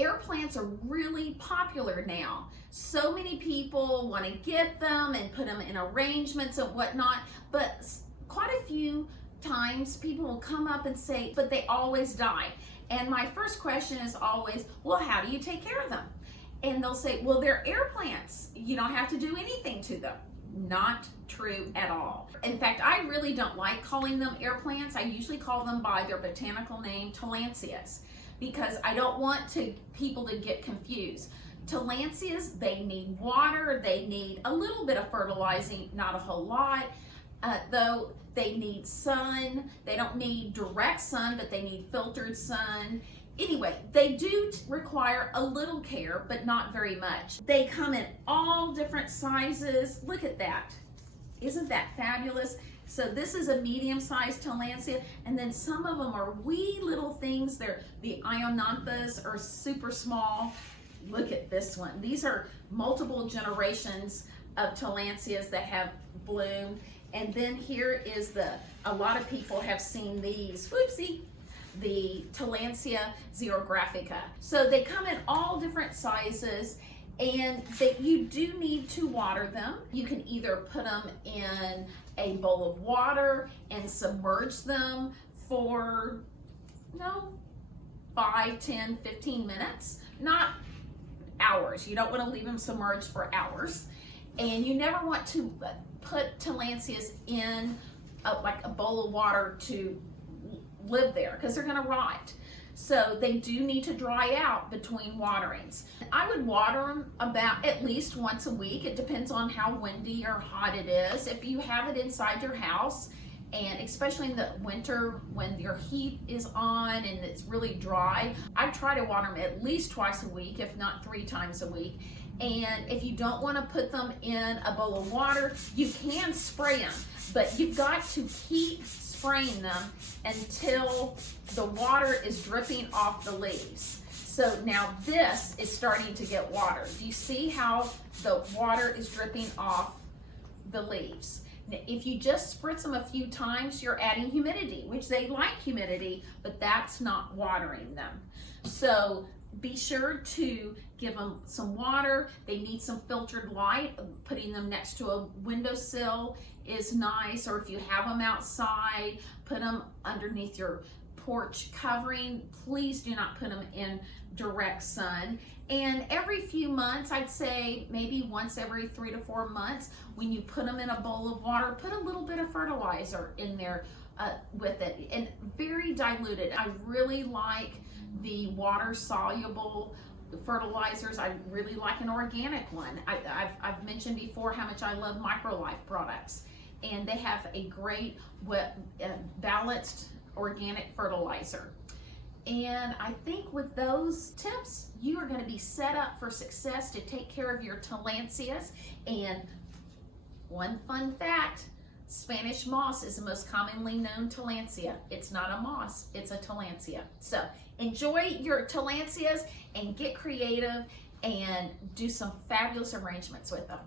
Air plants are really popular now. So many people want to get them and put them in arrangements and whatnot, but quite a few times people will come up and say, but they always die. And my first question is always, well, how do you take care of them? And they'll say, well, they're air plants. You don't have to do anything to them. Not true at all. In fact, I really don't like calling them air plants. I usually call them by their botanical name, Tillandsias, because I don't want people to get confused. Tillandsias, they need water, they need a little bit of fertilizing, not a whole lot, though they need sun. They don't need direct sun, but they need filtered sun. Anyway, they do require a little care, but not very much. They come in all different sizes. Look at that. Isn't that fabulous? So this is a medium-sized Tillandsia, and then some of them are wee little things. The ionanthus are super small. Look at this one. These are multiple generations of Tillandsias that have bloomed. And then here is a lot of people have seen these, whoopsie, the Tillandsia xerographica. So they come in all different sizes, and you do need to water them. You can either put them in a bowl of water and submerge them for 5, 10, 15 minutes, not hours. You don't want to leave them submerged for hours. And you never want to put Tillandsias in like a bowl of water to live there, because they're going to rot. So they do need to dry out between waterings. I would water them about at least once a week. It depends on how windy or hot it is. If you have it inside your house, and especially in the winter when your heat is on and it's really dry, I try to water them at least twice a week, if not 3 times a week. And if you don't want to put them in a bowl of water, you can spray them, but you've got to keep spraying them until the water is dripping off the leaves. So now this is starting to get water. Do you see how the water is dripping off the leaves? Now, if you just spritz them a few times, you're adding humidity, which they like humidity, but that's not watering them. So be sure to give them some water. They need some filtered light. Putting them next to a windowsill is nice, or if you have them outside, put them underneath your porch covering. Please do not put them in direct sun. And every few months, I'd say maybe once every 3 to 4 months, when you put them in a bowl of water, put a little bit of fertilizer in there with it, and very diluted. I really like the water soluble fertilizers. I really like an organic one. I've mentioned before how much I love MicroLife products, and they have a great balanced organic fertilizer. And I think with those tips, you are going to be set up for success to take care of your Tillandsias. And one fun fact, Spanish moss is the most commonly known Tillandsia. It's not a moss, it's a Tillandsia. So enjoy your Tillandsias and get creative and do some fabulous arrangements with them.